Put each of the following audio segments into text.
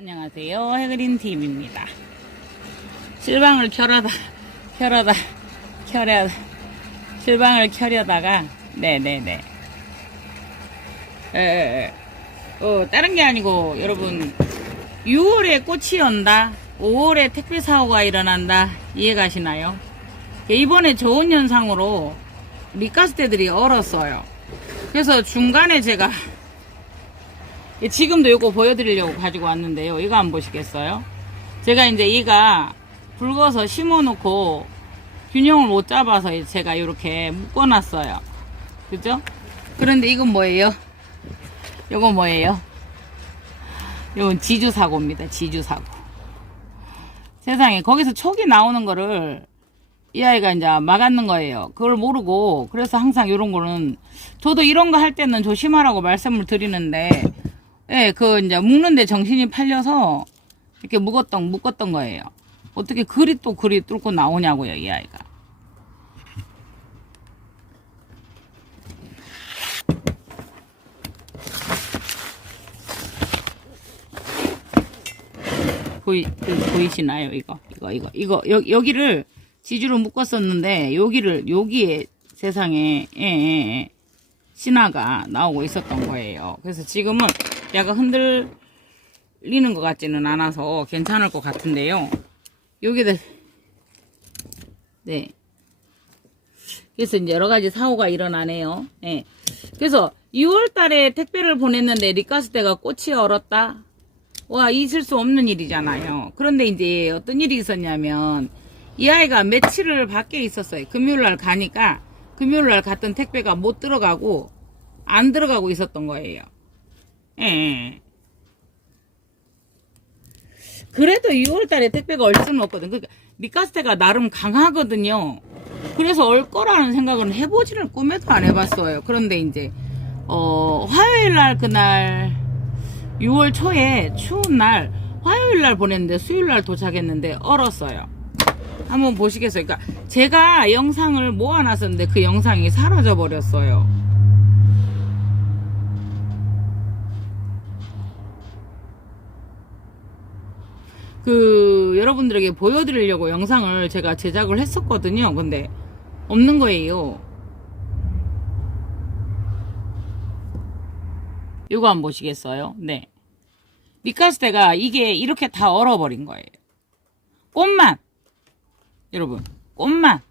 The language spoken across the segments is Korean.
안녕하세요. 해그린TV입니다. 실방을 실방을 켜려다가, 네네네. 다른 게 아니고, 여러분, 6월에 꽃이 온다, 5월에 택배 사고가 일어난다, 이해가시나요? 이번에 좋은 현상으로 리카스테들이 얼었어요. 그래서 중간에 제가, 지금도 이거 보여드리려고 가지고 왔는데요. 이거 한번 보시겠어요? 제가 이제 이가 붉어서 심어놓고 균형을 못 잡아서 제가 이렇게 묶어놨어요. 그죠? 그런데 이건 뭐예요? 이거 뭐예요? 이건 지주사고입니다. 지주사고. 세상에, 거기서 촉이 나오는 거를 이 아이가 이제 막았는 거예요. 그걸 모르고, 그래서 항상 이런 거는, 저도 이런 거 할 때는 조심하라고 말씀을 드리는데, 예, 이제 묶는데 정신이 팔려서 이렇게 묶었던 거예요. 어떻게 글이 뚫고 나오냐고요, 이 아이가. 보이시나요? 이거. 여기를 지주로 묶었었는데, 여기에 세상에, 신화가 나오고 있었던 거예요. 그래서 지금은 약간 흔들리는 것 같지는 않아서 괜찮을 것 같은데요. 여기다, 네. 그래서 이제 여러 가지 사고가 일어나네요. 네. 그래서 6월 달에 택배를 보냈는데 리카스테가 꽃이 얼었다? 와, 있을 수 없는 일이잖아요. 그런데 이제 어떤 일이 있었냐면, 이 아이가 며칠을 밖에 있었어요. 금요일날 가니까, 금요일날 갔던 택배가 못 들어가고, 안 들어가고 있었던 거예요. 예. 그래도 6월달에 택배가 얼 수는 없거든. 그러니까 리카스테가 나름 강하거든요. 그래서 얼 거라는 생각은 해보지를 꿈에도 안 해봤어요. 그런데 이제 화요일날 그날 6월 초에 추운 날 화요일날 보냈는데 수요일날 도착했는데 얼었어요. 한번 보시겠어요? 그러니까 제가 영상을 모아놨었는데 그 영상이 사라져 버렸어요. 여러분들에게 보여드리려고 영상을 제가 제작을 했었거든요. 근데 없는 거예요. 이거 한번 보시겠어요? 네. 리카스테가 이게 이렇게 다 얼어버린 거예요. 꽃만. 여러분, 꽃만.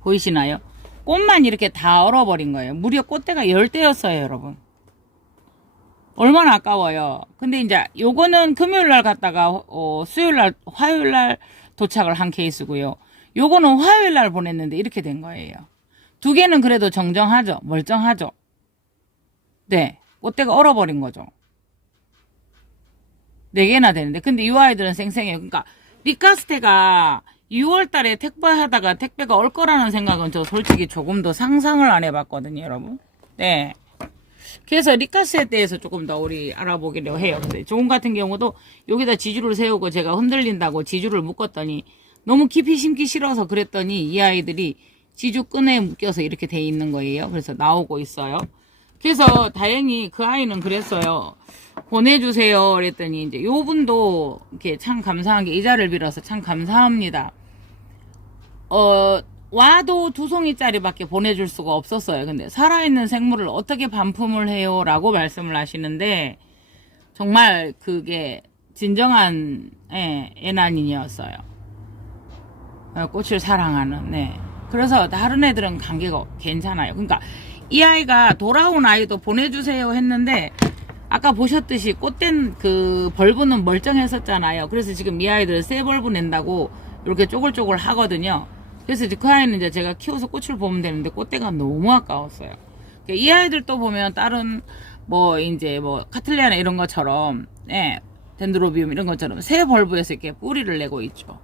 보이시나요? 꽃만 이렇게 다 얼어버린 거예요. 무려 꽃대가 10대였어요, 여러분. 얼마나 아까워요. 근데 이제 요거는 금요일날 갔다가 수요일날 화요일날 도착을 한 케이스고요. 요거는 화요일날 보냈는데 이렇게 된 거예요. 두 개는 그래도 정정하죠. 멀쩡하죠. 네, 꽃대가 얼어버린 거죠. 4개나 되는데 근데 이 아이들은 쌩쌩해요. 그러니까 리카스테가 6월달에 택배하다가 택배가 얼 거라는 생각은 저 솔직히 조금도 상상을 안 해봤거든요, 여러분. 네. 그래서 리카스테에 대해서 조금 더 우리 알아보기로 해요. 근데 조금 같은 경우도 여기다 지주를 세우고 제가 흔들린다고 지주를 묶었더니 너무 깊이 심기 싫어서 그랬더니 이 아이들이 지주 끈에 묶여서 이렇게 돼 있는 거예요. 그래서 나오고 있어요. 그래서 다행히 그 아이는 그랬어요. 보내주세요. 그랬더니 이제 요 분도 이렇게 참 감사한 게 이자를 빌어서 참 감사합니다. 와도 2송이짜리 밖에 보내줄 수가 없었어요. 근데 살아있는 생물을 어떻게 반품을 해요? 라고 말씀을 하시는데 정말 그게 진정한 애난인이었어요. 꽃을 사랑하는. 네. 그래서 다른 애들은 관계가 괜찮아요. 그러니까 이 아이가 돌아온 아이도 보내주세요 했는데 아까 보셨듯이 꽃된 그 벌브는 멀쩡했었잖아요. 그래서 지금 이 아이들 새 벌브 낸다고 이렇게 쪼글쪼글 하거든요. 그래서 이제 그 아이는 이제 제가 키워서 꽃을 보면 되는데 꽃대가 너무 아까웠어요. 이 아이들도 보면 다른 이제 카틀리아나 이런 것처럼 덴드로비움 이런 것처럼 새 벌브에서 이렇게 뿌리를 내고 있죠.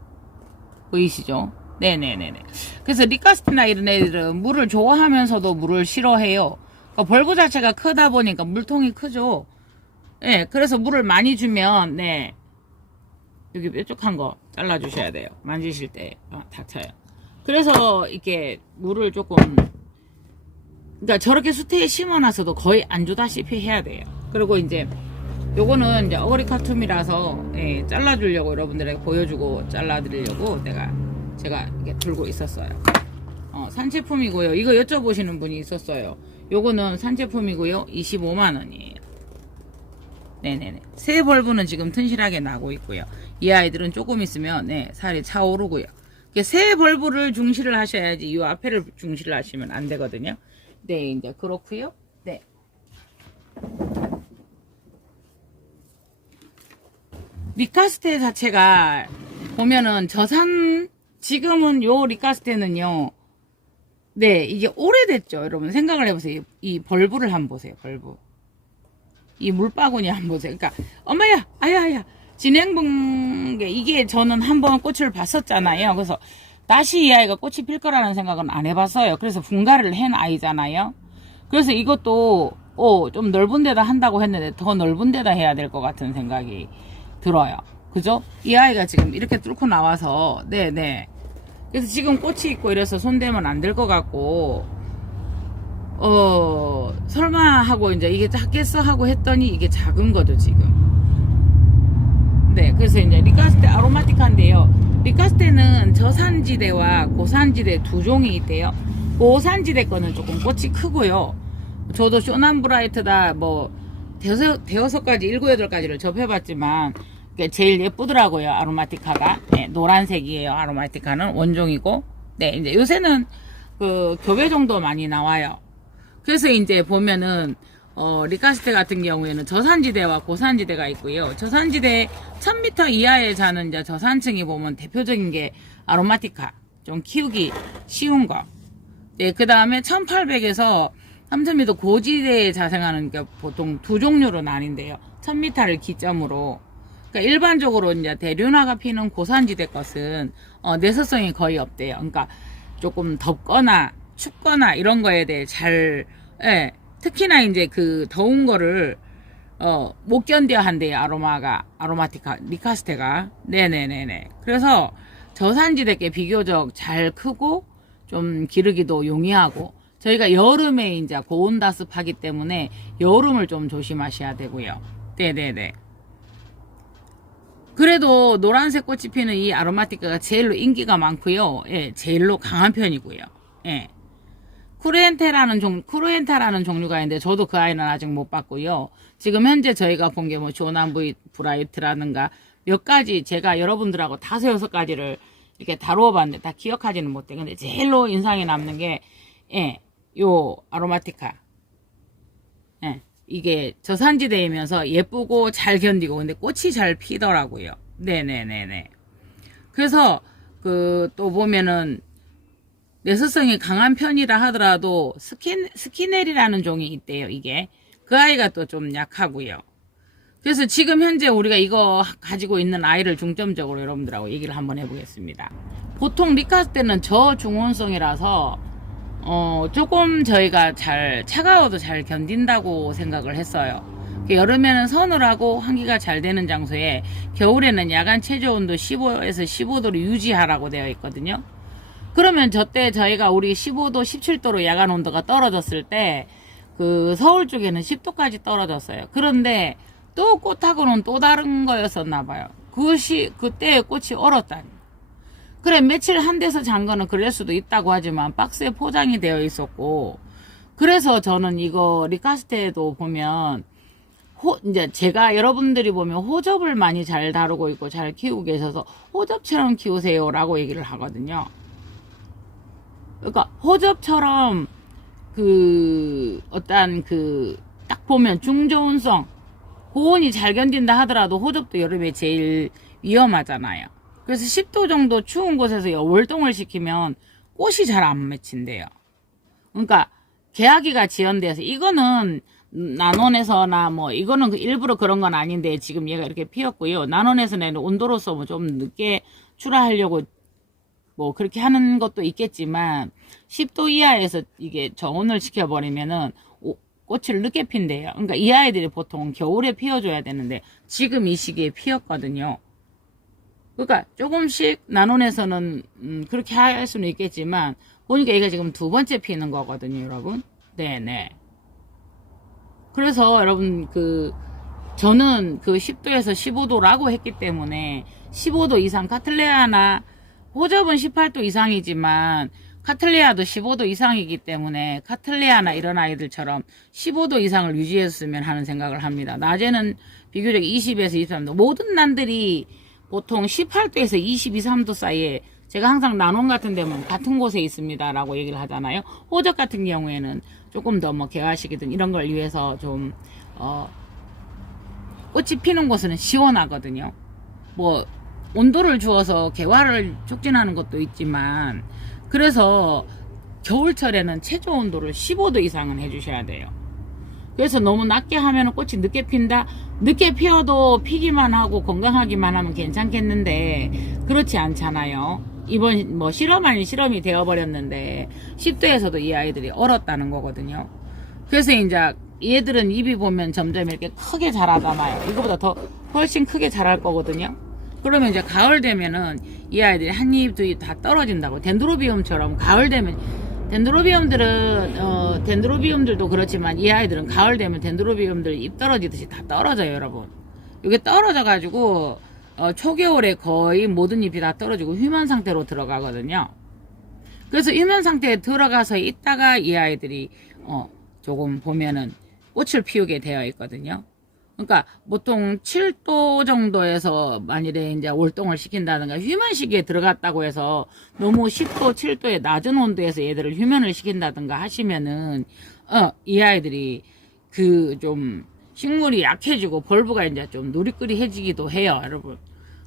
보이시죠? 네네네네. 그래서 리카스테나 이런 애들은 물을 좋아하면서도 물을 싫어해요. 그러니까 벌브 자체가 크다 보니까 물통이 크죠. 네, 그래서 물을 많이 주면 여기 뾰족한 거 잘라주셔야 돼요. 만지실 때 다쳐요. 그래서 이렇게 물을 조금 그러니까 저렇게 수태에 심어놔서도 거의 안 주다시피 해야 돼요. 그리고 이제 요거는 이제 어거리 카툼이라서 예, 잘라주려고 여러분들에게 보여주고 잘라드리려고 제가 이렇게 들고 있었어요. 산제품이고요. 이거 여쭤보시는 분이 있었어요. 요거는 산제품이고요. 25만원이에요. 네네네. 새 벌브는 지금 튼실하게 나고 있고요. 이 아이들은 조금 있으면 네, 살이 차오르고요. 새 벌브를 중시를 하셔야지 이 앞에를 중시를 하시면 안 되거든요. 네, 이제 그렇고요. 네. 리카스테 자체가 보면은 지금은 요 리카스테는요. 네, 이게 오래됐죠. 여러분 생각을 해보세요. 이 벌브를 한번 보세요. 벌브. 이 물바구니 한번 보세요. 그러니까 엄마야, 아야야. 진행붕괴 이게 저는 한번 꽃을 봤었잖아요. 그래서 다시 이 아이가 꽃이 필 거라는 생각은 안 해봤어요. 그래서 분갈이를 한 아이잖아요. 그래서 이것도 좀 넓은 데다 한다고 했는데 더 넓은 데다 해야 될 것 같은 생각이 들어요. 그죠? 이 아이가 지금 이렇게 뚫고 나와서 네네. 그래서 지금 꽃이 있고 이래서 손대면 안 될 것 같고 설마 하고 이제 이게 작겠어 하고 했더니 이게 작은 거죠 지금. 네, 그래서 이제 리카스테 아로마티카인데요. 리카스테는 저산지대와 고산지대 두 종이 있대요. 고산지대 거는 조금 꽃이 크고요. 저도 쇼남브라이트다 뭐 대여섯 가지, 7, 8가지를 접해봤지만 제일 예쁘더라고요. 아로마티카가. 네, 노란색이에요. 아로마티카는 원종이고. 네, 이제 요새는 그 교배 정도 많이 나와요. 그래서 이제 보면은 리카스테 같은 경우에는 저산지대와 고산지대가 있고요. 저산지대 1000m 이하에 사는 이제 저산층이 보면 대표적인 게 아로마티카. 좀 키우기 쉬운 거. 네, 그 다음에 1800에서 3000m 고지대에 자생하는 게 보통 두 종류로 나뉜대요. 1000m를 기점으로. 그러니까 일반적으로 이제 대륜화가 피는 고산지대 것은 내서성이 거의 없대요. 그러니까 조금 덥거나 춥거나 이런 거에 대해 예, 특히나 이제 그 더운 거를 못 견뎌 한대요. 아로마티카 리카스테가. 네네네네. 그래서 저산지대께 비교적 잘 크고 좀 기르기도 용이하고 저희가 여름에 이제 고온다습하기 때문에 여름을 좀 조심하셔야 되고요. 네네네. 그래도 노란색 꽃이 피는 이 아로마티카가 제일로 인기가 많고요. 예, 제일로 강한 편이고요. 예. 쿠르엔타라는 종류가 있는데 저도 그 아이는 아직 못 봤고요. 지금 현재 저희가 본 게 뭐 조남브 브라이트라든가 몇 가지 제가 여러분들하고 5, 6가지를 이렇게 다루어 봤는데 다 기억하지는 못해. 근데 제일로 인상이 남는 게 예, 요 아로마티카. 예. 이게 저산지대이면서 예쁘고 잘 견디고 근데 꽃이 잘 피더라고요. 네네네네. 그래서 또 보면은 내서성이 강한 편이라 하더라도 스키넬이라는 종이 있대요. 이게 그 아이가 또 좀 약하고요. 그래서 지금 현재 우리가 이거 가지고 있는 아이를 중점적으로 여러분들하고 얘기를 한번 해보겠습니다. 보통 리카스테는 저중온성이라서 조금 저희가 차가워도 잘 견딘다고 생각을 했어요. 여름에는 서늘하고 환기가 잘 되는 장소에 겨울에는 야간 최저온도 15에서 15도를 유지하라고 되어 있거든요. 그러면 저때 저희가 우리 15도, 17도로 야간 온도가 떨어졌을 때 그 서울 쪽에는 10도까지 떨어졌어요. 그런데 또 꽃하고는 또 다른 거였었나 봐요. 그때 꽃이 얼었다니. 그래 며칠 한 데서 잔 거는 그럴 수도 있다고 하지만 박스에 포장이 되어 있었고 그래서 저는 이거 리카스테도 보면 이제 제가 여러분들이 보면 호접을 많이 잘 다루고 있고 잘 키우고 계셔서 호접처럼 키우세요 라고 얘기를 하거든요. 그러니까 호접처럼 딱 보면 중저온성 고온이 잘 견딘다 하더라도 호접도 여름에 제일 위험하잖아요. 그래서 10도 정도 추운 곳에서 월동을 시키면 꽃이 잘 안 맺힌대요. 그러니까 개화기가 지연돼서 이거는 난원에서나 뭐 이거는 일부러 그런 건 아닌데 지금 얘가 이렇게 피었고요. 난원에서는 온도로서 뭐 좀 늦게 출하하려고 뭐 그렇게 하는 것도 있겠지만 10도 이하에서 이게 저온을 시켜버리면은 꽃을 늦게 핀대요. 그러니까 이 아이들이 보통 겨울에 피워줘야 되는데 지금 이 시기에 피었거든요. 그러니까 조금씩 난원에서는 그렇게 할 수는 있겠지만 보니까 얘가 지금 2번째 피는 거거든요, 여러분. 네네. 그래서 여러분 저는 그 10도에서 15도라고 했기 때문에 15도 이상 카틀레아나 호접은 18도 이상이지만 카틀레아도 15도 이상이기 때문에 카틀레아나 이런 아이들처럼 15도 이상을 유지했으면 하는 생각을 합니다. 낮에는 비교적 20에서 23도. 모든 난들이 보통 18도에서 22, 3도 사이에 제가 항상 난원 같은 데면 같은 곳에 있습니다라고 얘기를 하잖아요. 호접 같은 경우에는 조금 더 뭐 개화식이든 이런 걸 위해서 좀 꽃이 피는 곳은 시원하거든요. 뭐 온도를 주어서 개화를 촉진하는 것도 있지만 그래서 겨울철에는 최저 온도를 15도 이상은 해주셔야 돼요. 그래서 너무 낮게 하면 꽃이 늦게 핀다? 늦게 피어도 피기만 하고 건강하기만 하면 괜찮겠는데 그렇지 않잖아요. 이번 뭐 실험 아닌 실험이 되어버렸는데 10도에서도 이 아이들이 얼었다는 거거든요. 그래서 이제 얘들은 입이 보면 점점 이렇게 크게 자라잖아요. 이거보다 더 훨씬 크게 자랄 거거든요. 그러면 이제 가을 되면은 이 아이들이 한 입, 두 입 다 떨어진다고. 덴드로비움처럼 가을 되면 덴드로비움들도 그렇지만 이 아이들은 가을 되면 덴드로비움들 입 떨어지듯이 다 떨어져요, 여러분. 이게 떨어져 가지고 초겨울에 거의 모든 잎이 다 떨어지고 휴면 상태로 들어가거든요. 그래서 휴면 상태에 들어가서 있다가 이 아이들이 조금 보면은 꽃을 피우게 되어 있거든요. 그러니까 보통 7도 정도에서 만일에 이제 월동을 시킨다든가 휴면 시기에 들어갔다고 해서 너무 10도, 7도의 낮은 온도에서 얘들을 휴면을 시킨다든가 하시면은 이 아이들이 그 좀 식물이 약해지고 벌브가 이제 좀 누리끼리해지기도 해요, 여러분.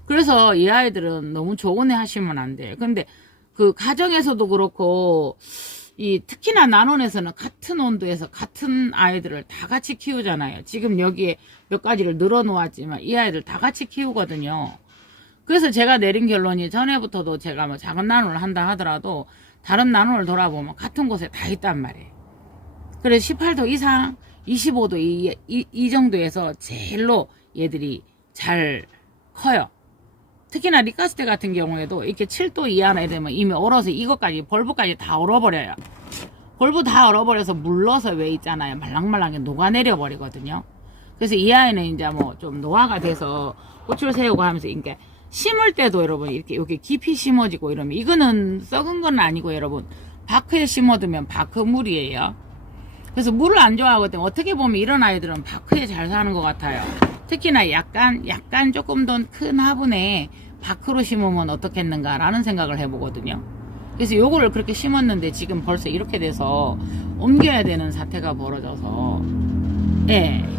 그래서 이 아이들은 너무 좋은 애 하시면 안 돼요. 근데 그 가정에서도 그렇고 특히나 난원에서는 같은 온도에서 같은 아이들을 다 같이 키우잖아요. 지금 여기에 몇 가지를 늘어 놓았지만 이 아이들 다 같이 키우거든요. 그래서 제가 내린 결론이 전에부터도 제가 뭐 작은 난원을 한다 하더라도 다른 난원을 돌아보면 같은 곳에 다 있단 말이에요. 그래서 18도 이상 25도 이 정도에서 제일로 얘들이 잘 커요. 특히나 리카스테 같은 경우에도 이렇게 7도 이하나 되면 이미 얼어서 이것까지 벌브까지 다 얼어버려요. 벌브 다 얼어버려서 물러서 왜 있잖아요. 말랑말랑하게 녹아내려 버리거든요. 그래서 이 아이는 이제 뭐 좀 노화가 돼서 꽃을 세우고 하면서 이렇게 심을 때도 여러분 이렇게 깊이 심어지고 이러면 이거는 썩은 건 아니고 여러분 바크에 심어두면 바크 물이에요. 그래서 물을 안 좋아하거든요. 어떻게 보면 이런 아이들은 바크에 잘 사는 것 같아요. 특히나 약간 조금 더 큰 화분에 바크로 심으면 어떻겠는가라는 생각을 해보거든요. 그래서 요거를 그렇게 심었는데 지금 벌써 이렇게 돼서 옮겨야 되는 사태가 벌어져서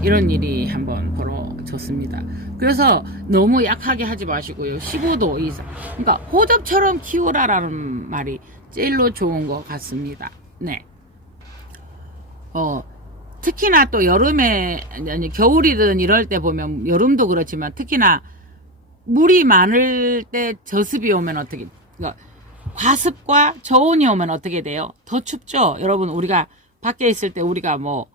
이런 일이 한번 벌어졌습니다. 그래서 너무 약하게 하지 마시고요. 15도 이상. 그러니까 호접처럼 키우라라는 말이 제일로 좋은 것 같습니다. 네. 특히나 또 여름에, 아니, 겨울이든 이럴 때 보면, 여름도 그렇지만, 특히나 물이 많을 때 저습이 오면 어떻게, 그러니까 과습과 저온이 오면 어떻게 돼요? 더 춥죠? 여러분, 우리가 밖에 있을 때 우리가 뭐,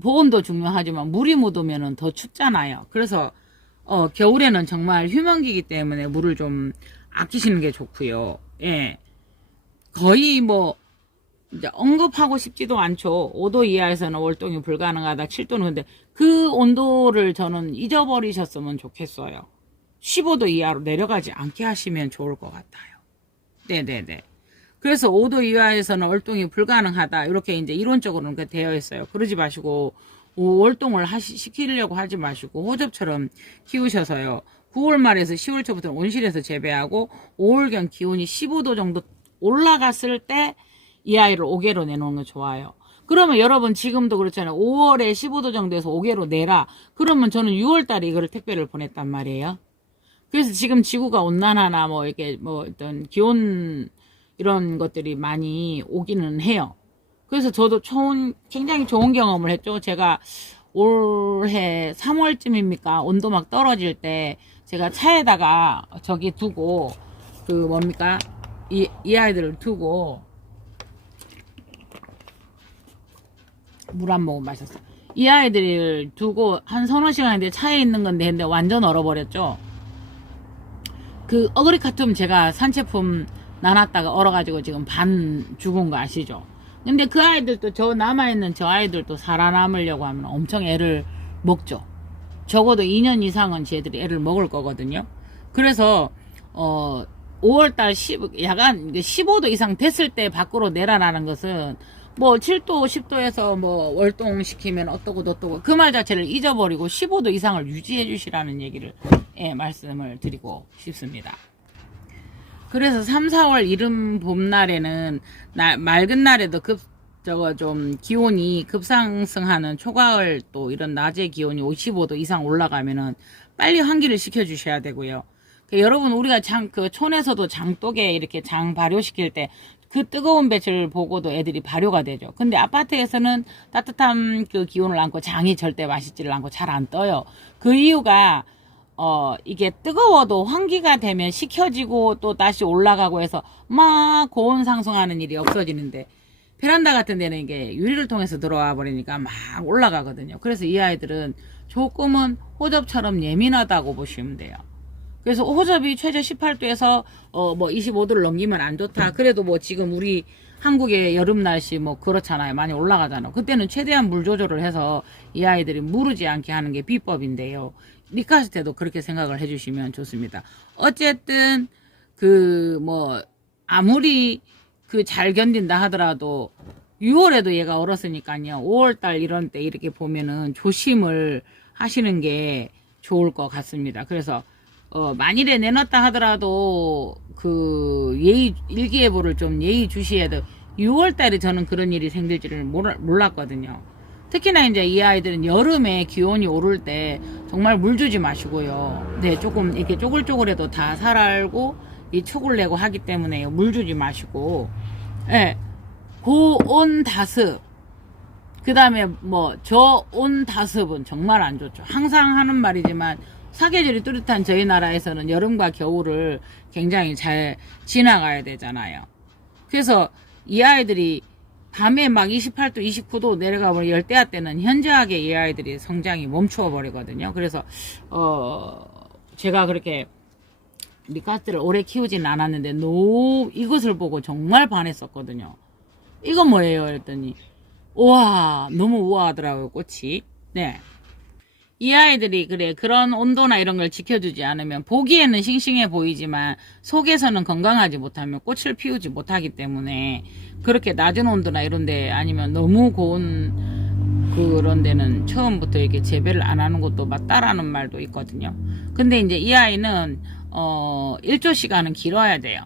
보온도 중요하지만, 물이 묻으면 더 춥잖아요. 그래서, 겨울에는 정말 휴먼기이기 때문에 물을 좀 아끼시는 게 좋고요. 예. 거의 뭐, 이제 언급하고 싶지도 않죠. 5도 이하에서는 월동이 불가능하다. 7도는 근데 그 온도를 저는 잊어버리셨으면 좋겠어요. 15도 이하로 내려가지 않게 하시면 좋을 것 같아요. 네네네. 그래서 5도 이하에서는 월동이 불가능하다. 이렇게 이제 이론적으로는 그렇게 되어 있어요. 그러지 마시고 월동을 시키려고 하지 마시고 호접처럼 키우셔서요. 9월 말에서 10월 초부터 온실에서 재배하고 5월경 기온이 15도 정도 올라갔을 때 이 아이를 5개로 내놓는 거 좋아요. 그러면 여러분 지금도 그렇잖아요. 5월에 15도 정도에서 5개로 내라. 그러면 저는 6월달에 이거를 택배를 보냈단 말이에요. 그래서 지금 지구가 온난화나 뭐 이렇게 뭐 어떤 기온 이런 것들이 많이 오기는 해요. 그래서 저도 굉장히 좋은 경험을 했죠. 제가 올해 3월쯤입니까? 온도 막 떨어질 때 제가 차에다가 저기 두고 그 뭡니까? 이 아이들을 두고 물 한 모금 마셨어. 이 아이들을 두고 한 서너 시간인데 차에 있는 건데 근데 완전 얼어버렸죠. 그 어그리카툼 제가 산채품 나눴다가 얼어가지고 지금 반 죽은 거 아시죠? 근데 그 아이들도 남아있는 저 아이들도 살아남으려고 하면 엄청 애를 먹죠. 적어도 2년 이상은 쟤들이 애를 먹을 거거든요. 그래서 5월달 야간 15도 이상 됐을 때 밖으로 내라라는 것은 뭐 7도 10도에서 뭐 월동시키면 어떠고 그 말 자체를 잊어버리고 15도 이상을 유지해 주시라는 얘기를 말씀을 드리고 싶습니다. 그래서 3, 4월 이른 봄날에는 맑은 날에도 좀 기온이 급상승하는 초가을 또 이런 낮의 기온이 55도 이상 올라가면은 빨리 환기를 시켜 주셔야 되고요. 여러분 우리가 촌에서도 장독에 이렇게 장 발효시킬 때 그 뜨거운 빛을 보고도 애들이 발효가 되죠. 근데 아파트에서는 따뜻한 그 기온을 안고 장이 절대 맛있지를 않고 잘 안 떠요. 그 이유가 이게 뜨거워도 환기가 되면 식혀지고 또 다시 올라가고 해서 막 고온 상승하는 일이 없어지는데 베란다 같은 데는 이게 유리를 통해서 들어와 버리니까 막 올라가거든요. 그래서 이 아이들은 조금은 호접처럼 예민하다고 보시면 돼요. 그래서 호접이 최저 18도에서 뭐 25도를 넘기면 안 좋다. 그래도 뭐 지금 우리 한국의 여름 날씨 뭐 그렇잖아요. 많이 올라가잖아요. 그때는 최대한 물 조절을 해서 이 아이들이 무르지 않게 하는 게 비법인데요. 리카스 때도 그렇게 생각을 해주시면 좋습니다. 어쨌든 아무리 잘 견딘다 하더라도 6월에도 얘가 얼었으니까요. 5월달 이런 때 이렇게 보면은 조심을 하시는 게 좋을 것 같습니다. 그래서 만일에 내놨다 하더라도 일기예보를 좀 예의 주시해야 돼. 6월달에 저는 그런 일이 생길지를 몰랐거든요. 특히나 이제 이 아이들은 여름에 기온이 오를 때 정말 물 주지 마시고요. 네, 조금 이렇게 쪼글쪼글해도 다 살알고 이 촉을 내고 하기 때문에 물 주지 마시고, 네, 고온 다습, 그 다음에 저온 다습은 정말 안 좋죠. 항상 하는 말이지만 사계절이 뚜렷한 저희 나라에서는 여름과 겨울을 굉장히 잘 지나가야 되잖아요. 그래서 이 아이들이 밤에 막 28도, 29도 내려가 버리면 열대야 때는 현저하게 이 아이들이 성장이 멈추어 버리거든요. 그래서 제가 그렇게 리카스를 오래 키우진 않았는데 이것을 보고 정말 반했었거든요. 이건 뭐예요? 그랬더니 우와, 너무 우아하더라고요, 꽃이. 네. 이 아이들이 그런 온도나 이런 걸 지켜주지 않으면 보기에는 싱싱해 보이지만 속에서는 건강하지 못하면 꽃을 피우지 못하기 때문에 그렇게 낮은 온도나 이런 데 아니면 너무 고온 그런 데는 처음부터 이렇게 재배를 안 하는 것도 맞다라는 말도 있거든요. 근데 이제 이 아이는 일조 시간은 길어야 돼요.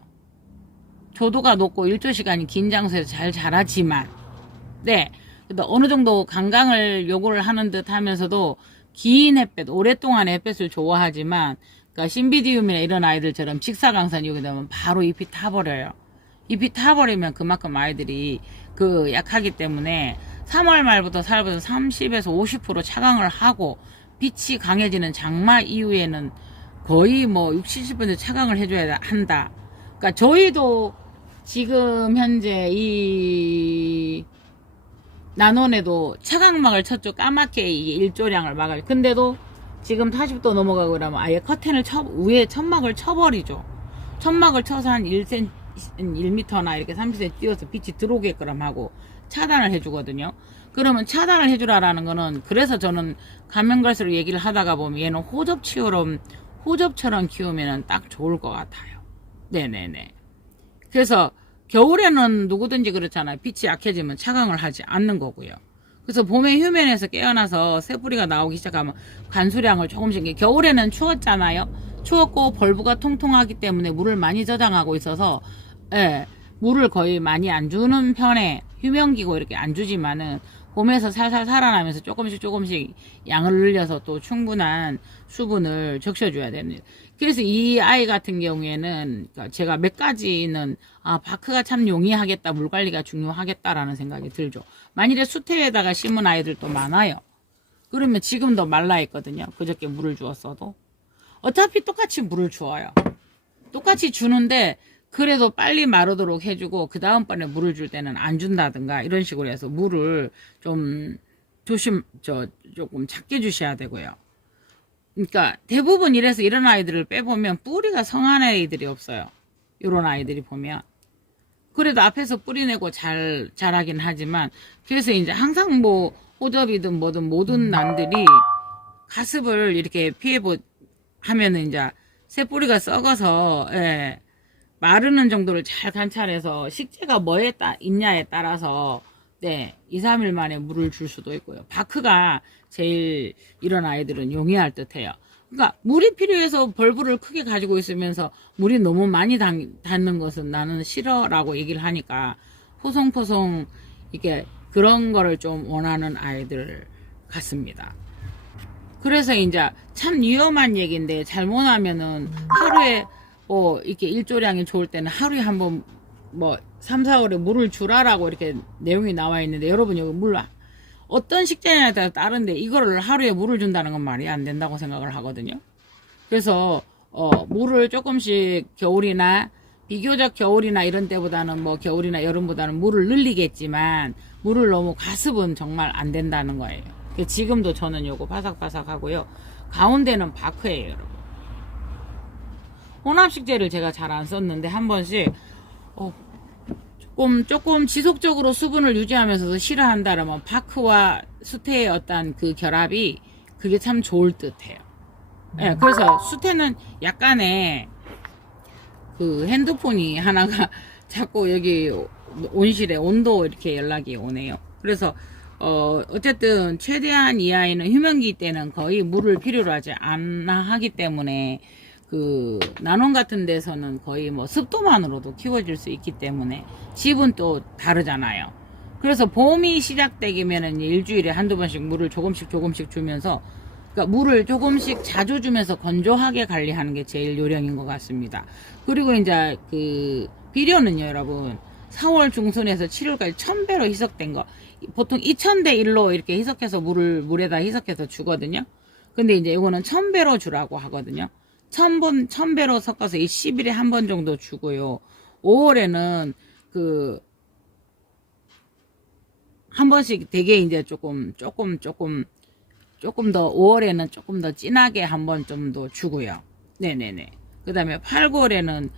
조도가 높고 일조 시간이 긴 장소에서 잘 자라지만 네. 어느 정도 강강을 요구를 하는 듯 하면서도 긴 햇볕, 오랫동안 햇볕을 좋아하지만, 그러니까 신비디움이나 이런 아이들처럼 직사광선이 오게 되면 바로 잎이 타버려요. 잎이 타버리면 그만큼 아이들이 약하기 때문에 3월 말부터 4월부터 30에서 50% 차광을 하고 빛이 강해지는 장마 이후에는 거의 60, 70% 차광을 해줘야 한다. 그러니까 저희도 지금 현재 이 난원에도 차광막을 쳤죠. 까맣게 일조량을 막을. 근데도 지금 40도 넘어가고 그러면 아예 커튼을 위에 천막을 쳐버리죠. 천막을 쳐서 한 1m나 이렇게 30cm 띄워서 빛이 들어오게끔 하고 차단을 해주거든요. 그러면 차단을 해주라라는 거는 그래서 저는 가면 갈수록 얘기를 하다가 보면 얘는 호접처럼 키우면 딱 좋을 것 같아요. 네네네. 그래서 겨울에는 누구든지 그렇잖아요. 빛이 약해지면 차광을 하지 않는 거고요. 그래서 봄에 휴면에서 깨어나서 새뿌리가 나오기 시작하면 관수량을 조금씩, 겨울에는 추웠잖아요. 추웠고 벌브가 통통하기 때문에 물을 많이 저장하고 있어서 물을 거의 많이 안 주는 편에 휴면기고 이렇게 안 주지만은 봄에서 살살 살아나면서 조금씩 양을 늘려서 또 충분한 수분을 적셔줘야 됩니다. 그래서 이 아이 같은 경우에는 제가 몇 가지는 바크가 참 용이하겠다, 물관리가 중요하겠다라는 생각이 들죠. 만일에 수태에다가 심은 아이들도 많아요. 그러면 지금도 말라 있거든요. 그저께 물을 주었어도 어차피 똑같이 물을 주어요. 똑같이 주는데 그래도 빨리 마르도록 해주고 그 다음번에 물을 줄 때는 안 준다든가 이런 식으로 해서 물을 좀 조금 작게 주셔야 되고요. 그러니까 대부분 이래서 이런 아이들을 빼보면 뿌리가 성한 아이들이 없어요. 이런 아이들이 보면 그래도 앞에서 뿌리 내고 잘 자라긴 하지만 그래서 이제 항상 호접이든 뭐든 모든 난들이 가습을 이렇게 하면은 이제 새뿌리가 썩어서, 예, 마르는 정도를 잘 관찰해서 식재가 뭐에 있냐에 따라서, 네, 2, 3일 만에 물을 줄 수도 있고요. 바크가 제일 이런 아이들은 용이할 듯 해요. 그러니까 물이 필요해서 벌브를 크게 가지고 있으면서 물이 너무 많이 닿는 것은 나는 싫어라고 얘기를 하니까 포송포송 이게 그런 거를 좀 원하는 아이들 같습니다. 그래서 이제 참 위험한 얘기인데 잘못하면은 하루에 뭐 이렇게 일조량이 좋을 때는 하루에 한번 뭐 3, 4월에 물을 주라라고 이렇게 내용이 나와 있는데 여러분 여기 물 어떤 식재냐에 따라 다른데 이거를 하루에 물을 준다는 건 말이 안 된다고 생각을 하거든요. 그래서 물을 조금씩 겨울이나 비교적 겨울이나 이런 때보다는 뭐 겨울이나 여름보다는 물을 늘리겠지만 물을 너무 가습은 정말 안 된다는 거예요. 지금도 저는 요거 바삭바삭 하고요. 가운데는 바크예요, 여러분. 혼합식재를 제가 잘 안 썼는데 한 번씩 조금 지속적으로 수분을 유지하면서도 싫어한다라면 바크와 수태의 어떤 그 결합이 그게 참 좋을 듯해요. 네, 그래서 수태는 약간의 그 핸드폰이 하나가 자꾸 여기 온실에 온도 이렇게 연락이 오네요. 그래서 어쨌든 최대한 이 아이는 휴면기 때는 거의 물을 필요로 하기 때문에 그 난원 같은 데서는 거의 뭐 습도만으로도 키워질 수 있기 때문에 집은 또 다르잖아요. 그래서 봄이 시작되면은 일주일에 한두 번씩 물을 조금씩 주면서 그러니까 물을 조금씩 자주 주면서 건조하게 관리하는 게 제일 요령인 것 같습니다. 그리고 이제 그 비료는요, 여러분 4월 중순에서 7월까지 1000배로 희석된 거 보통 2000대 1로 이렇게 희석해서 물에다 희석해서 주거든요. 근데 이제 이거는 1000배로 주라고 하거든요. 1000배로 섞어서 10일에 한 번 정도 주고요. 5월에는 그 한 번씩 되게 이제 조금 더 5월에는 조금 더 진하게 한 번 좀 더 주고요. 네네네. 그 다음에 8, 9월에는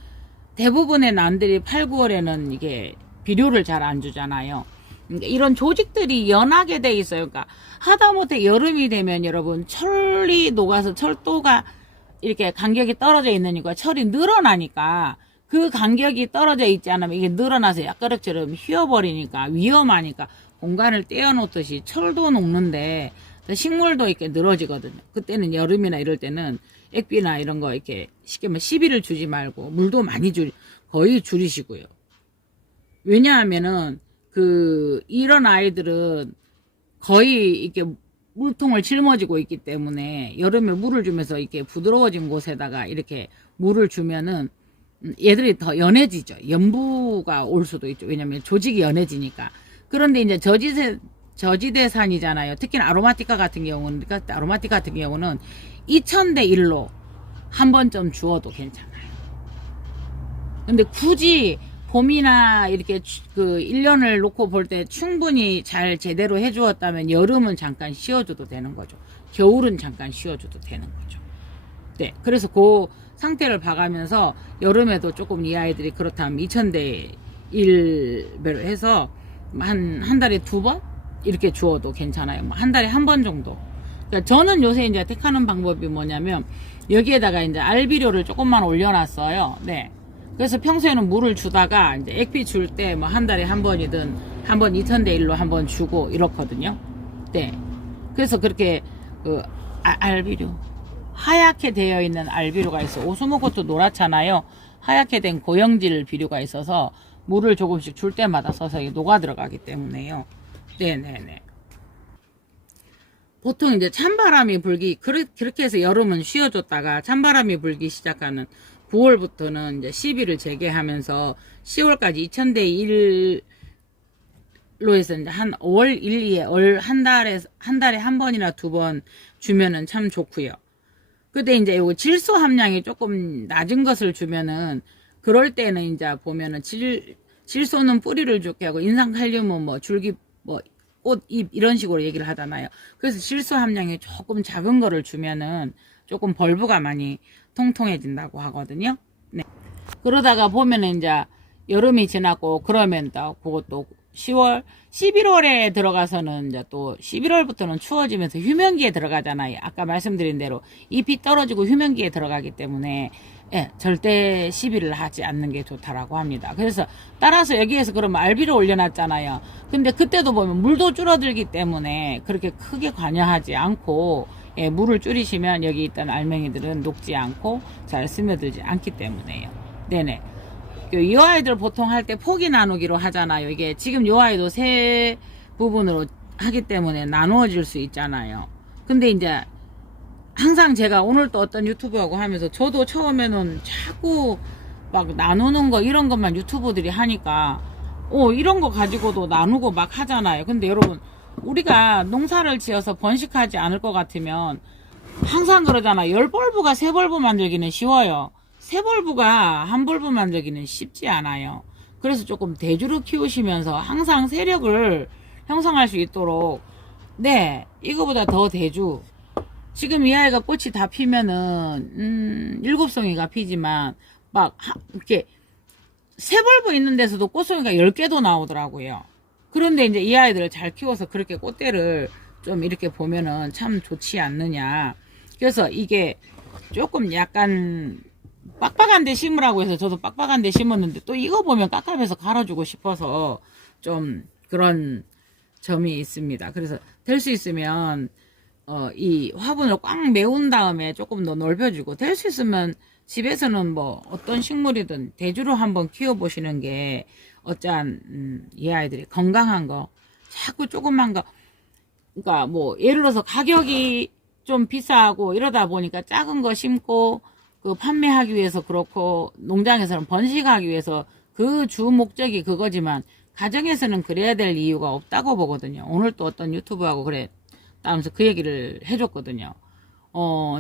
대부분의 난들이 8, 9월에는 이게 비료를 잘 안 주잖아요. 그러니까 이런 조직들이 연하게 돼 있어요. 그러니까 하다못해 여름이 되면 여러분 철이 녹아서 철도가 이렇게 간격이 떨어져 있는 이유가 철이 늘어나니까 그 간격이 떨어져 있지 않으면 이게 늘어나서 약가락처럼 휘어버리니까 위험하니까 공간을 떼어놓듯이 철도 녹는데 식물도 이렇게 늘어지거든요. 그때는 여름이나 이럴 때는 액비나 이런 거 이렇게 쉽게 말하면 시비를 주지 말고 물도 많이 거의 줄이시고요. 왜냐하면은 이런 아이들은 거의 이렇게 물통을 짊어지고 있기 때문에 여름에 물을 주면서 이렇게 부드러워진 곳에다가 이렇게 물을 주면은 얘들이 더 연해지죠. 연부가 올 수도 있죠. 왜냐면 조직이 연해지니까. 그런데 이제 저지대산이잖아요. 특히나 아로마티카 같은 경우는 2000대 1로 한 번쯤 주어도 괜찮아요. 근데 굳이 봄이나 이렇게 그 1년을 놓고 볼 때 충분히 잘 제대로 해주었다면 여름은 잠깐 쉬어줘도 되는 거죠. 겨울은 잠깐 쉬어줘도 되는 거죠. 네. 그래서 그 상태를 봐가면서 여름에도 조금 이 아이들이 그렇다면 2000대 1배로 해서 한 달에 2번? 이렇게 주어도 괜찮아요. 한 달에 한 번 정도. 그러니까 저는 요새 이제 택하는 방법이 뭐냐면 여기에다가 이제 알비료를 조금만 올려놨어요. 네. 그래서 평소에는 물을 주다가 이제 액비 줄 때 뭐 한 달에 한 번이든 한 번 2000대 1로 한 번 주고 이렇거든요. 네. 그래서 그렇게 알비료 하얗게 되어 있는 알비료가 있어. 오수목 것도 노랗잖아요. 하얗게 된 고형질 비료가 있어서 물을 조금씩 줄 때마다 서서히 녹아 들어가기 때문에요. 네네네. 보통 이제 찬바람이 불기 그렇게 해서 여름은 쉬어줬다가 찬바람이 불기 시작하는 9월부터는 이제 시비를 재개하면서 10월까지 2000대 1로 해서 이제 한 5월 1, 2에 한 달에 한 번이나 2번 주면은 참 좋고요. 근데 이제 요 질소 함량이 조금 낮은 것을 주면은 그럴 때는 이제 보면은 질소는 뿌리를 좋게 하고 인산칼륨은 뭐 줄기 뭐 꽃, 잎 이런 식으로 얘기를 하잖아요. 그래서 질소 함량이 조금 작은 거를 주면은 조금 벌브가 많이 통통해진다고 하거든요. 네. 그러다가 보면은 이제 여름이 지나고 그러면 또 그것도 10월, 11월에 들어가서는 이제 또 11월부터는 추워지면서 휴면기에 들어가잖아요. 아까 말씀드린 대로 잎이 떨어지고 휴면기에 들어가기 때문에 예, 절대 시비를 하지 않는 게 좋다라고 합니다. 그래서 따라서 여기에서 그러면 알비를 올려놨잖아요. 근데 그때도 보면 물도 줄어들기 때문에 그렇게 크게 관여하지 않고 예, 물을 줄이시면 여기 있던 알맹이들은 녹지 않고 잘 스며들지 않기 때문에요. 네네. 이 아이들 보통 할 때 포기 나누기로 하잖아요. 이게 지금 이 아이도 세 부분으로 하기 때문에 나누어질 수 있잖아요. 근데 이제 항상 제가 오늘 또 어떤 유튜브하고 하면서 저도 처음에는 자꾸 막 나누는 거 이런 것만 유튜버들이 하니까 이런 거 가지고도 나누고 막 하잖아요. 근데 여러분 우리가 농사를 지어서 번식하지 않을 것 같으면 항상 그러잖아. 10벌브가 3벌브 만들기는 쉬워요. 3벌브가 1벌브 만들기는 쉽지 않아요. 그래서 조금 대주로 키우시면서 항상 세력을 형성할 수 있도록 네 이거보다 더 대주 지금 이 아이가 꽃이 다 피면은 7송이가 피지만 막 이렇게 3벌브 있는 데서도 꽃송이가 10개도 나오더라고요. 그런데 이제 이 아이들을 잘 키워서 그렇게 꽃대를 좀 이렇게 보면은 참 좋지 않느냐. 그래서 이게 조금 약간 빡빡한 데 심으라고 해서 저도 빡빡한 데 심었는데 또 이거 보면 깝깝해서 갈아주고 싶어서 좀 그런 점이 있습니다. 그래서 될 수 있으면 이 화분을 꽉 메운 다음에 조금 더 넓혀주고 될 수 있으면 집에서는 뭐 어떤 식물이든 대주로 한번 키워보시는 게 어쩌한 이 아이들이 건강한 거 자꾸 조그만 거 그러니까 뭐 예를 들어서 가격이 좀 비싸고 이러다 보니까 작은 거 심고 그 판매하기 위해서 그렇고 농장에서는 번식하기 위해서 그 주 목적이 그거지만 가정에서는 그래야 될 이유가 없다고 보거든요. 오늘 또 어떤 유튜브하고 그래 따면서 그 얘기를 해줬거든요.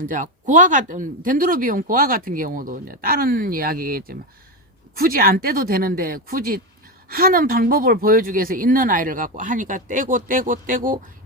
이제 고아 같은 덴드로비움 고아 같은 경우도 이제 다른 이야기겠지만 굳이 안 떼도 되는데 굳이 하는 방법을 보여주기 위해서 있는 아이를 갖고 하니까 떼고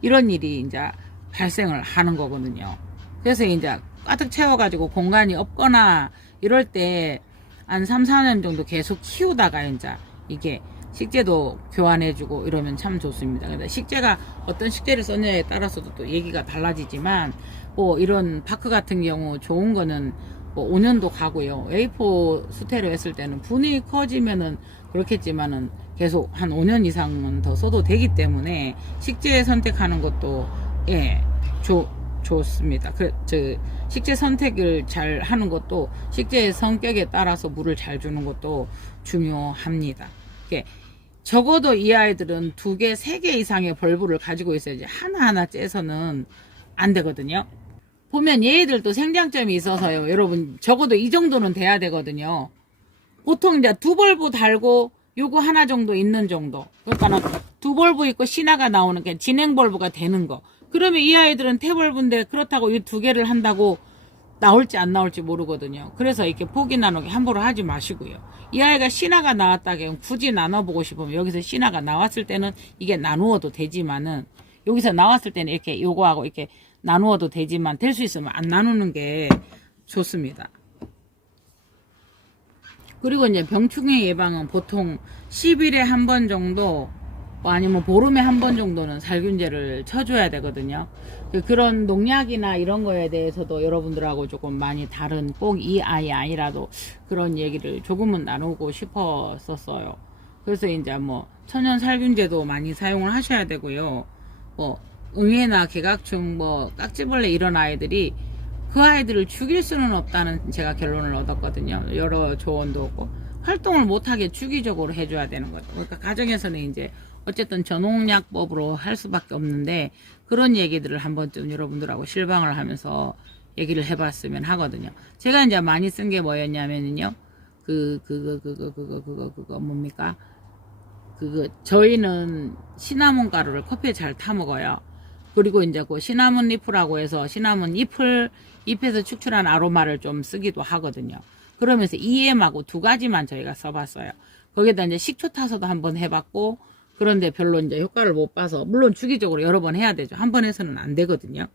이런 일이 이제 발생을 하는 거거든요. 그래서 이제 가득 채워가지고 공간이 없거나 이럴 때 한 3, 4년 정도 계속 키우다가 이제 이게 식재도 교환해주고 이러면 참 좋습니다. 근데 식재가 어떤 식재를 썼냐에 따라서도 또 얘기가 달라지지만 뭐 이런 바크 같은 경우 좋은 거는 뭐 5년도 가고요. A4 수태로 했을 때는 분이 커지면은 그렇겠지만은 계속 한 5년 이상은 더 써도 되기 때문에 식재 선택하는 것도 예 좋습니다. 식재 선택을 잘 하는 것도 식재의 성격에 따라서 물을 잘 주는 것도 중요합니다. 적어도 이 아이들은 2개, 3개 이상의 벌브를 가지고 있어야지 하나하나 째서는 안 되거든요. 보면 얘들도 생장점이 있어서요. 여러분 적어도 이 정도는 돼야 되거든요. 보통 이제 2벌브 달고 요거 하나 정도 있는 정도. 그러니까 2벌브 있고 신화가 나오는 게 진행벌브가 되는 거. 그러면 이 아이들은 태벌브인데 그렇다고 이 2개를 한다고 나올지 안 나올지 모르거든요. 그래서 이렇게 포기 나누기 함부로 하지 마시고요. 이 아이가 신화가 나왔다면 굳이 나눠보고 싶으면 여기서 신화가 나왔을 때는 이게 나누어도 되지만은 여기서 나왔을 때는 이렇게 요거하고 이렇게 나누어도 되지만 될 수 있으면 안 나누는 게 좋습니다. 그리고 이제 병충해 예방은 보통 10일에 한 번 정도 아니면 보름에 한 번 정도는 살균제를 쳐줘야 되거든요. 그런 농약이나 이런 거에 대해서도 여러분들하고 조금 많이 다른 꼭 이 아이 아니라도 그런 얘기를 조금은 나누고 싶었었어요. 그래서 이제 뭐 천연 살균제도 많이 사용을 하셔야 되고요. 뭐 응애나 개각충 뭐 깍지벌레 이런 아이들이 그 아이들을 죽일 수는 없다는 제가 결론을 얻었거든요. 여러 조언도 없고 활동을 못하게 주기적으로 해줘야 되는 거죠. 그러니까 가정에서는 이제 어쨌든 전홍약법으로 할 수밖에 없는데 그런 얘기들을 한 번쯤 여러분들하고 실방을 하면서 얘기를 해봤으면 하거든요. 제가 이제 많이 쓴 게 뭐였냐면요. 뭡니까? 저희는 시나몬 가루를 커피에 잘 타 먹어요. 그리고 이제 그 시나몬 리프라고 해서 시나몬 잎에서 축출한 아로마를 좀 쓰기도 하거든요. 그러면서 EM하고 2가지만 저희가 써봤어요. 거기다 이제 식초 타서도 한번 해봤고, 그런데 별로 이제 효과를 못 봐서, 물론 주기적으로 여러 번 해야 되죠. 한 번 해서는 안 되거든요.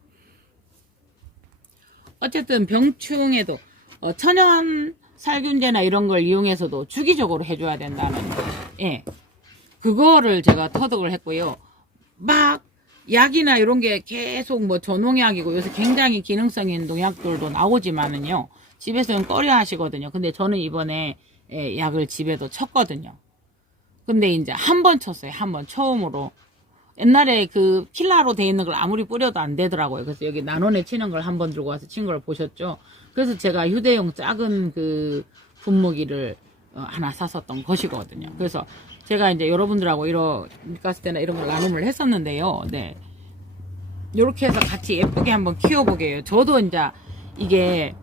어쨌든 병충해도 천연 살균제나 이런 걸 이용해서도 주기적으로 해줘야 된다는 거. 예. 그거를 제가 터득을 했고요. 막 약이나 이런 게 계속 뭐 전농약이고 요새 굉장히 기능성 있는 농약들도 나오지만은요. 집에서는 꺼려 하시거든요. 근데 저는 이번에 약을 집에도 쳤거든요. 근데 이제 한 번 쳤어요. 한 번 처음으로. 옛날에 그 킬라로 돼 있는 걸 아무리 뿌려도 안 되더라고요. 그래서 여기 난원에 치는 걸 한번 들고 와서 친 걸 보셨죠? 그래서 제가 휴대용 작은 그 분무기를 하나 샀었던 것이거든요. 그래서 제가 이제 여러분들하고 이런 가스테나 이런 걸 나눔을 했었는데요. 네. 요렇게 해서 같이 예쁘게 한번 키워보게요. 저도 이제 이게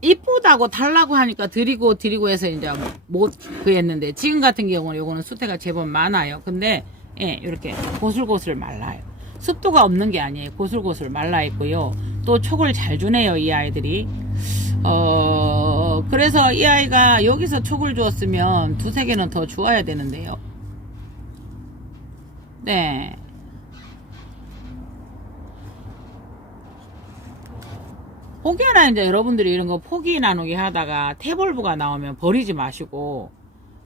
이쁘다고 달라고 하니까 드리고 해서 이제 못 그랬는데 지금 같은 경우는 요거는 수태가 제법 많아요. 근데 예, 이렇게 고슬고슬 말라요. 습도가 없는 게 아니에요. 고슬고슬 말라 있고요. 또 촉을 잘 주네요, 이 아이들이. 그래서 이 아이가 여기서 촉을 주었으면 두세 개는 더 주어야 되는데요. 네. 혹여나 이제 여러분들이 이런 거 포기 나누기 하다가 태벌브가 나오면 버리지 마시고,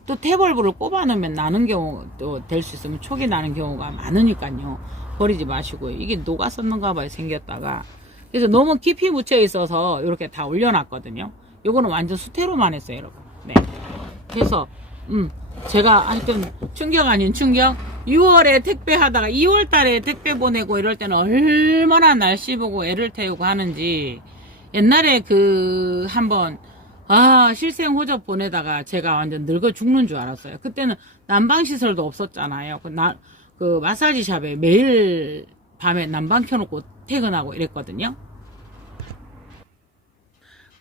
또 태벌브를 꼽아 놓으면 나는 경우도 될 수 있으면 촉이 나는 경우가 많으니까요. 버리지 마시고요. 이게 녹았었는가 봐요, 생겼다가. 그래서 너무 깊이 묻혀 있어서 이렇게 다 올려놨거든요. 요거는 완전 수태로만 했어요, 여러분. 네. 그래서 제가 하여튼 충격 아닌 충격. 6월에 택배 하다가 2월 달에 택배 보내고 이럴 때는 얼마나 날씨 보고 애를 태우고 하는지. 옛날에 그 한번 실생 호접 보내다가 제가 완전 늙어 죽는 줄 알았어요. 그때는 난방시설도 없었잖아요. 그 마사지 샵에 매일 밤에 난방 켜놓고 퇴근하고 이랬거든요.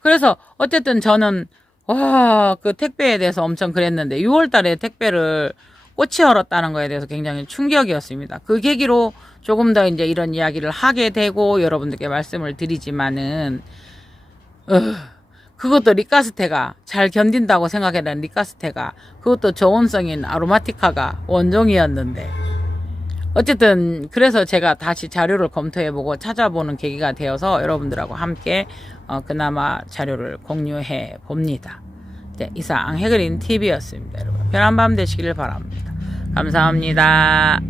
그래서 어쨌든 저는 그 택배에 대해서 엄청 그랬는데 6월 달에 택배를 꽃이 얼었다는 거에 대해서 굉장히 충격이었습니다. 그 계기로 조금 더 이제 이런 이야기를 하게 되고 여러분들께 말씀을 드리지만은 그것도 리카스테가 잘 견딘다고 생각해낸 리카스테가 그것도 저온성인 아로마티카가 원종이었는데 어쨌든 그래서 제가 다시 자료를 검토해보고 찾아보는 계기가 되어서 여러분들하고 함께 그나마 자료를 공유해 봅니다. 네, 이상 해그린 TV였습니다. 여러분 편한 밤 되시길 바랍니다. 감사합니다.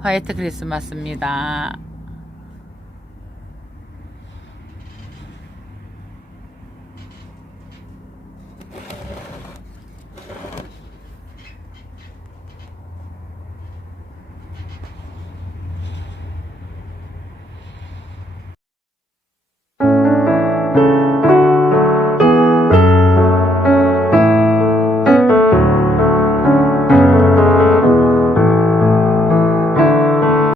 화이트 크리스마스입니다.